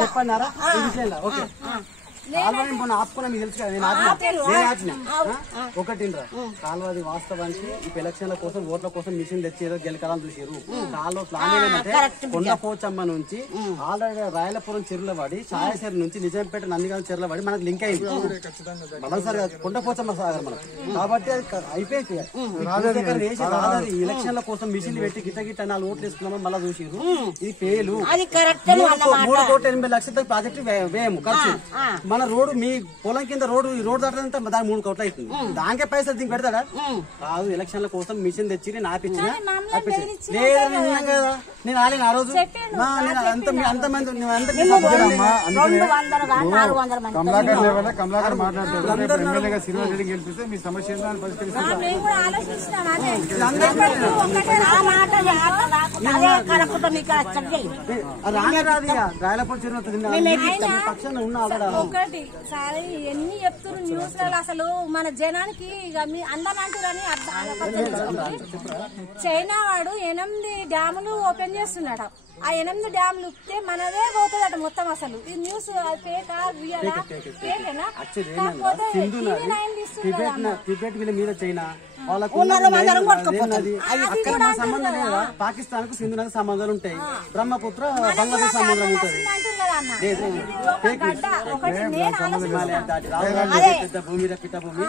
చెప్పన్నారా ఈ విషయంలో ఓకే కాలువని మొన్న ఆపుకున్నా మీకు తెలుసు కదా నేను ఆపిన ఒకటిరా కాలువది వాస్తవానికి ఇప్పుడు ఎలక్షన్ల కోసం ఓట్ల కోసం మిషన్ తెచ్చి ఏదో గెలకాలని చూసారు కాలువ ప్లాన్ ఏంటంటే కొండపోచమ్మ నుంచి ఆల్రెడీ రాయలపురం చెరువుల పడి ఛాయసేరు నుంచి నిజాంపేట నందిగాం చెరువుల పడి మనకు లింక్ అయింది మరోసారి కొండపోచమ్మ సాగర్ మనకు కాబట్టి అది అయిపోయింది ఎలక్షన్ల కోసం మిషన్ పెట్టి గిట్ట గిట్ట 4 ఓట్లు వేసుకున్నామని మళ్ళీ చూసారు ఇది ఫెయిల్ 3,80,00,000 ప్రాజెక్టు వ్యయము ఖర్చు మన రోడ్డు మీ పొలం కింద రోడ్డు ఈ రోడ్డు దాటంతా దాని 3 కోట్లు అవుతుంది దానికే పైసలు దీనికి పెడతాడా కాదు ఎలక్షన్ల కోసం మిషన్ తెచ్చి నేను ఆపించిన లేదు కదా నేను ఆలిన ఆ రోజు అంతమంది కమలాకర్ మాట్లాడుతున్నారు శ్రీనివాస్ రెడ్డి గెలిపిస్తే మీ సమస్య రానే రాదు రాయలపూడి చెరువు పక్షాన ఉన్న ఒకటి సరే ఎన్ని చెప్తున్నారు న్యూస్ లలో అసలు మన జనానికి ఇక మీ అందనంటురని చైనా వాడు 8 డ్యాములు ఓపెన్ చేస్తున్నాడు ఆ 8 డ్యాములు ఉప్తే మనదే పోతుందట మొత్తం అసలు ఈ న్యూస్ టిబెట్ వీళ్ళ మీద చైనా వాళ్ళకు సంబంధం లేదా పాకిస్తాన్ కు సింధు నది సంబంధాలు ఉంటాయి బ్రహ్మపుత్ర బంగ్లాదేశ్ సంబంధం ఉంటుంది పెద్ద భూమి పిట్ట భూమి